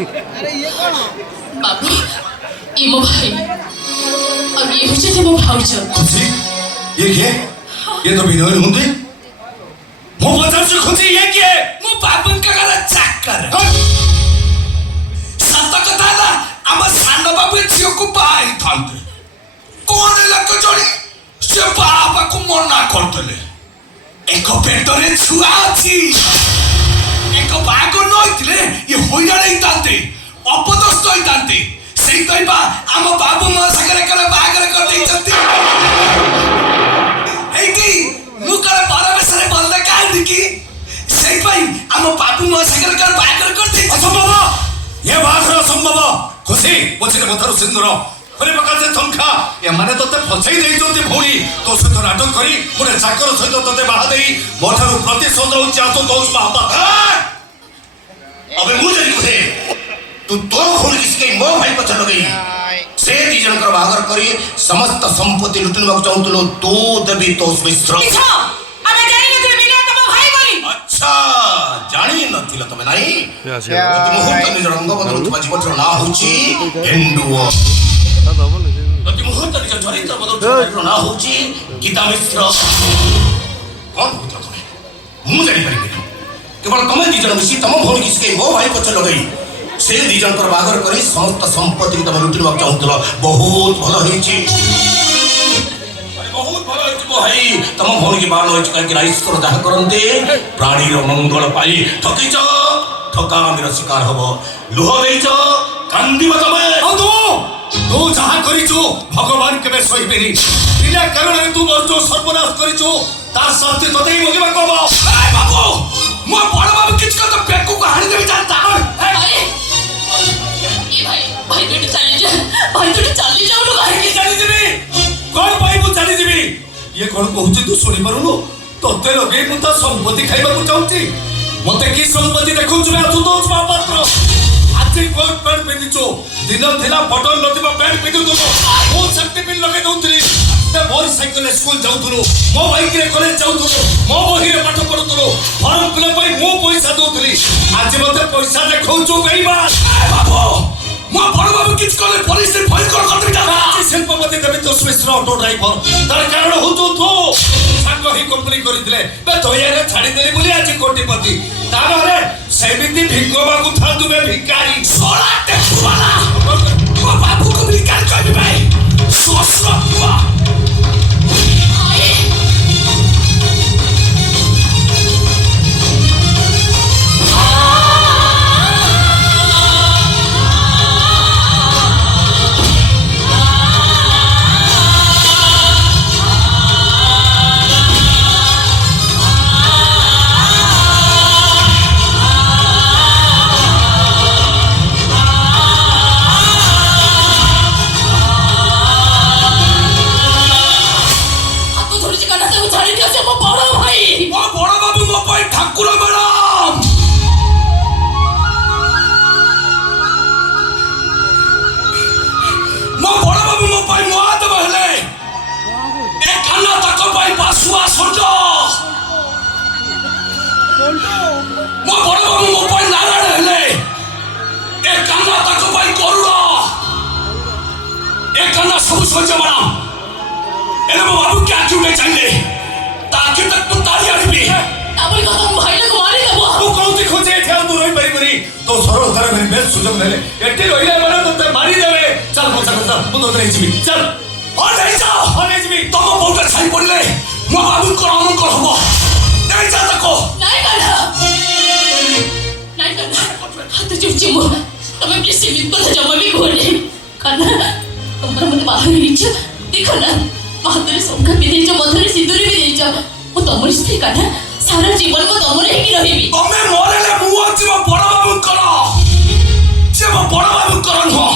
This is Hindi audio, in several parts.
अरे ये कौन बाबू ये मो भाई और ये होचे मो भाउज खुशी ये क्या ये तो विनोद होंगे मो बता से खुशी ये क्या मो बाबन का गला चक्कर सत कथा ना आम सान बाबू झील को बाई थांते कौन लग जोड़ी से बाबा को मना करतले एक पेटरे छुआ अछि एक बाग नइतले ये होइना नै तांते अपदस्थ होई तांते सेई तइबा आम बाबू म सगरे करे बागरे कर देई चंती एकी मुकरे परमेश्वर बंद काई दिकी सेई पई आम बाबू म सगरे करे बागरे कर देई असंभव ये बात असंभव खुशी पछे मथारु सिंदूर खरे पकासे थंखा ये माने तोते फसई देई जोते भौणी तो सहित नाटक करी पुणे चाकर सहित तोते बाहा देई मोठारु प्रतिशोध होची आतो दोष बाबा अबे मुझे नहीं कुछ तू तो खोल किसके मो भाई को चलो गई से दी जन कर बाहर करी समस्त संपत्ति लुटन को चाहतलो तो देवी तो मिश्र अच्छा अबे जानी नथि बिना तम भाई बोली अच्छा जानी नथिल तमे नाही अति मुहूर्त निज रंग बदल तुमा जीवन ना होची एंडुओ अति मुहूर्त निज चरित्र बदल तुमा ना होची गीता मिश्र कौन होता तुम्हें मु जानी परिबे केवल तमे दी जन मिसी तम भौणी किसके मो भाई को चलो गई से दी जन कर बाहर करी समस्त संपत्ति तमे लुटन को चाहतलो बहुत भलो हिची बहुत भलो हिची भाई तम भौणी की बाण होची का ईश्वर जहा करंते प्राणी रो मंगल पाई ठकीच ठकामीर शिकार हबो लुह देइच कांदिबो तमे तू जहा करिचो भगवान केबे सहिबेनी बिना कारण तू मोर जो सर्वनाश करिचो तार साथे तोते मगिबा कहबो ए बाबू मो बड़ बाबू किछ का तो पेकू को हानि देबी जानता ये भाई बेटे चली जा भाई बेटे चली जाओ लो भाई के चली जीबी कोन भाई मु चली जीबी ये कोन कहूची तू सुनि पारुनु तोते लगे मु ता संपत्ति खाइबा को चाहूची मते की संपत्ति देखौ जुमे आथु तो पात्र आजि कोट पैंट पिंदिचो दिन थिला बटन नथिबा पैंट पिंदु तो मो शक्ति पिन लगे दउतली ते मोर साइकिल स्कूल जाउथुलो मो बाइक रे कॉलेज जाउथुलो मो बही रे पाठ पढुथुलो फॉर्म फिल पई मो पैसा दउथली आज मते पैसा देखौचो बेईमा बाबू मो बड़ बाबू किछ करे पुलिस से फाइल कर करते जा आज शिल्पपति देवी तो मिश्र ऑटो ड्राइवर तार कारण होतो तो सांग ही कंपनी करितले बे तोया रे छाडी देली बोली आज कोटिपति तार रे सेमिति भिंगोबा को थांदु बे भिकारी सोला टेकुवाला मो बाबू को भिकारी कहबी भाई सोसरा हुआ सुजम नेले एटे रोइला माने तते मारी देबे चल मोचा करता मु तो नहीं जीबी चल और नहीं जा और नहीं जीबी तुम बहुत छाई पड़ले मो बाबू को अमन कर हबो नहीं जा तको नहीं करना हाथ जुची मो तमे प्लीज सिमित पर जमा भी कोने करना तुमरा मते बाहर नीचे देखो ना महादरे संख्या भी देइछ मधुरे सिंदूर भी देइछ मो तमर स्त्री करना सारा जीवन मो तमरे ही रहिबी तमे मरेले मु अछि मो बड़ बाबू करो से मो बड़ बाबू करन हो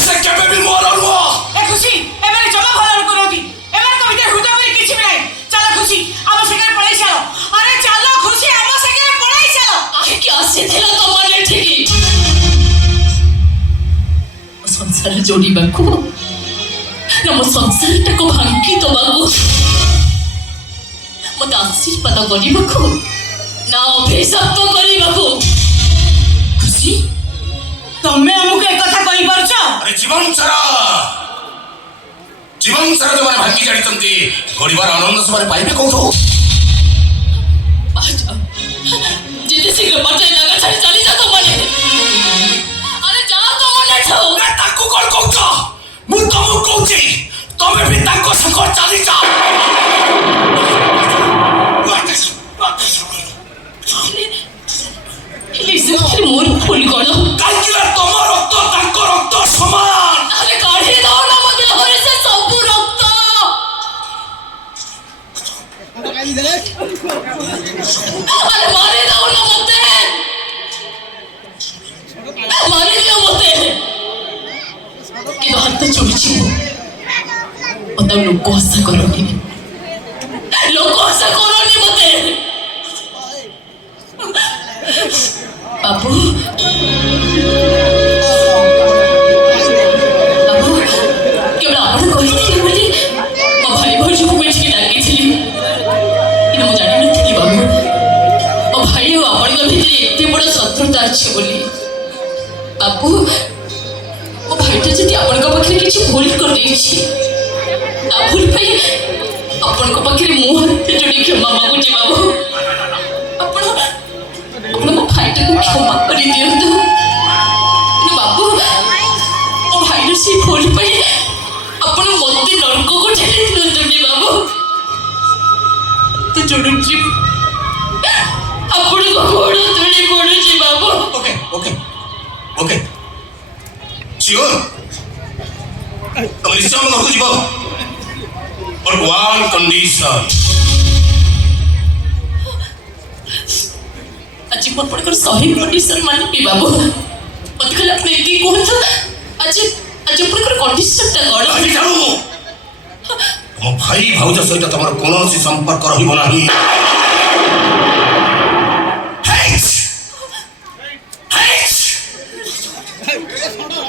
से केबे भी मरन हो ए खुशी एबारे जमा भलन करोगी एबारे को भीतर हुदा में किछि भी नहीं चलो खुशी आम सेकर पळाई चलो अरे चलो खुशी आम सेकर पळाई चलो आखे क्या से थेला तमर ले ठेकी संसार जोड़ी बाकू नम संसार टाको भांगी तो बाबू मत आशीर्वाद करिबाकू ना अभिशाप तो करिबाकू खुशी ଜୀବନ ସାରା ଯୋଉମାନେ ଭାଙ୍ଗି ଜାଣିଛନ୍ତି ଗରିବାର ଆନନ୍ଦ ସେମାନେ ପାଇବେ କୋଉଠୁ? ଯେତେ ଶୀଘ୍ର ପାଠ ଜାଗା ଛାଡ଼ି ଚାଲିଯା ତମମାନେ। ଆରେ ଯାଅ ତମମାନଠୁ। ତାକୁ କଣ କହୁଛ? ମୁଁ ତମକୁ କହୁଛି ତମେ ବି ତାଙ୍କ ସହ ଚାଲିଯାଅ। ସେଥିରେ ମୋର ଭୁଲ କଣ? କାହିଁକି ନା ତମ ରକ୍ତ ତାଙ୍କ ରକ୍ତ ସମାନ। ତାହେଲେ କାଢି ଦଉ ନା ମୋ ଦେହରେ ସେ ସବୁ ରକ୍ତ। ଆରେ ମାରି ଦଉ ନା ମତେ। ମାରିଦିଅ ମତେ। କିନ୍ତୁ ହାତ ଚୋଡ଼ିଛି ମୁଁ। ମତେ ଆଉ ଲୋକ ହସା କରନି। ଲୋକ ହସା କରନି ମତେ। ବାବୁ କେବଳ ଆପଣ କହିଥିଲେ ବୋଲି ମୋ ଭାଇ ଭଉଣୀକୁ ମିଶିକି ଡାକିଥିଲି। କିନ୍ତୁ ମୁଁ ଜାଣିନଥିଲି ବାବୁ ମୋ ଭାଇ ଆଉ ଆପଣଙ୍କ ଭିତରେ ଏତେ ବଡ଼ ଶତ୍ରୁତା ଅଛି ବୋଲି। ବାବୁ ମୋ ଭାଇଟା ଯଦି ଆପଣଙ୍କ ପାଖରେ କିଛି ଭୁଲ କରିଦେଇଛି ତା ଭୁଲ ପାଇଁ ଆପଣଙ୍କ ପାଖରେ ମୁଁ ହାତ ଯୋଡ଼ି କ୍ଷମା ମାଗୁଛି ବାବୁ। ଆପଣ ମୋ ଭାଇଟାକୁ କ୍ଷମା କରିଦିଅନ୍ତୁ। କିନ୍ତୁ ବାବୁ ମୋ ଭାଇର ସେ ଭୁଲ ପାଇଁ ଆପଣ ମତେ ନର୍କକୁ ଠେଲି ଦିଅନ୍ତୁନି ବାବୁ। ତ ଯୋଡୁଛି ଆପଣଙ୍କ ଗୋଡ଼ ତଳେ ପଡୁଛି ବାବୁ। ଓକେ ଓକେ ଓକେ ସିଓର ତମେ ନିଶ୍ଚୟ ଆମ ଘରକୁ ଯିବ। But one condition. ଆଜି ମୁଁ ଆପଣଙ୍କର 100 କଣ୍ଡିସନ୍ ମାନିବି ବାବୁ। ମତେ ଖାଲି ଆପଣ ଏତିକି କୁହନ୍ତୁ ଆଜି ଆପଣଙ୍କର କଣ୍ଡିସନ୍ଟା କ'ଣ? ଆଜି ଜାଣୁ ତମ ଭାଇ ଭାଉଜ ସହିତ ତମର କୌଣସି ସମ୍ପର୍କ ରହିବ ନାହିଁ।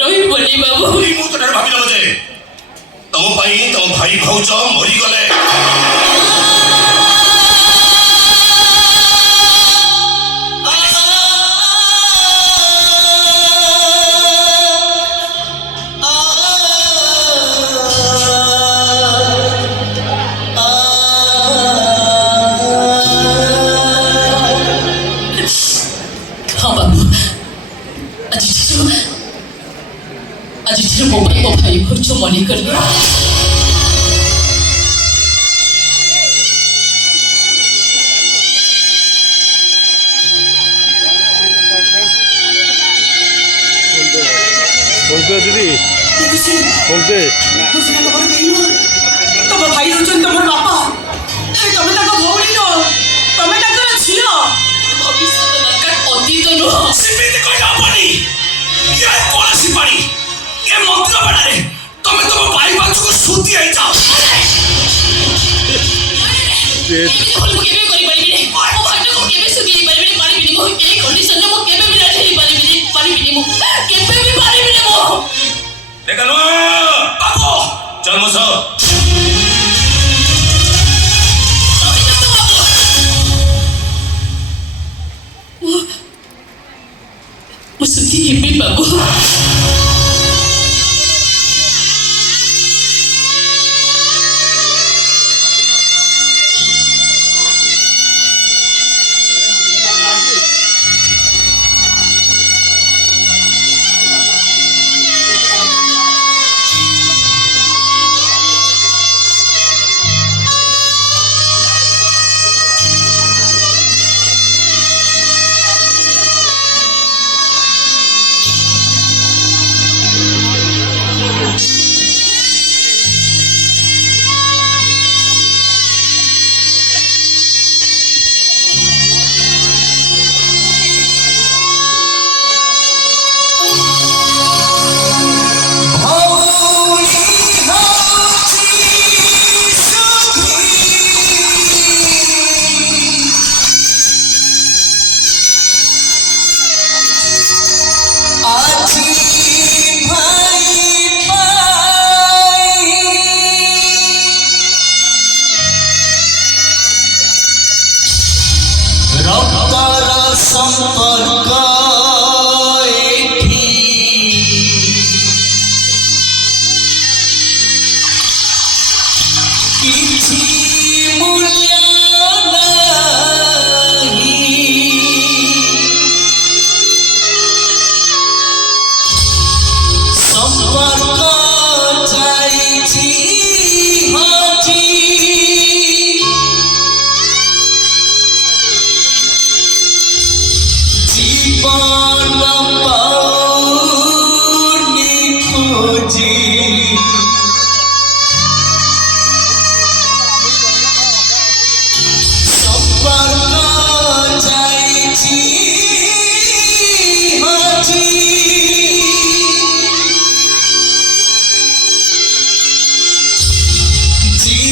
ରହିବନି ବାବୁ। ଏଇ ମୁହୂର୍ତ୍ତଟାରେ ଭାବିଦେବ ଯେ ତମ ପାଇଁ ତମ ଭାଇ ଭାଉଜ ମରିଗଲେ। ହଁ ବାବୁ ଆଜିଠାରୁ ମୋ ଭାଇ ଭାଉଜ ମନେ କରିବେ। ଦିଦି ତମ ଭାଇ ହଉଛନ୍ତି ତମର ବାପା। ତମେ ତାଙ୍କ ଭଉଣୀ ନୁହଁ, ତମେ ତାଙ୍କର ଝିଅ। ଭବିଷ୍ୟତ ଦରକାର ଅତୀତ ନୁହଁ। ସେମିତି କହିଲେ ହବନି। ଇଏ କୌଣସି ପାଣି ଏ ମନ୍ଦିର ବେଳାରେ ତମେ ତମ ଭାଇ ଭାଉଜକୁ ଶୁଦ୍ଧି ହେଇଯାଅ। ଏମିତି ଭୁଲ ମୁଁ କେବେ କରିପାରିବିନି। ମୋ ଭାଇଟାକୁ କେବେ ସୁଧି ହେଇପାରିବିନି। ପାରିବିନି ମୁଁ ଏଇ କଣ୍ଡିସନରେ ମୁଁ କେବେ ବି ରାଜି ହେଇପାରିବିନି। ପାରିବିନି ମୁଁ କେବେ ବି ପାରିବିନି ମୁଁ। ଦେଖ ବାବୁ ଜନ୍ମ ମୁଁ ସୁଧି ହେବି ବାବୁ। ହଉଛି ସମ୍ପର୍କ ଯାଇଛି ହଜି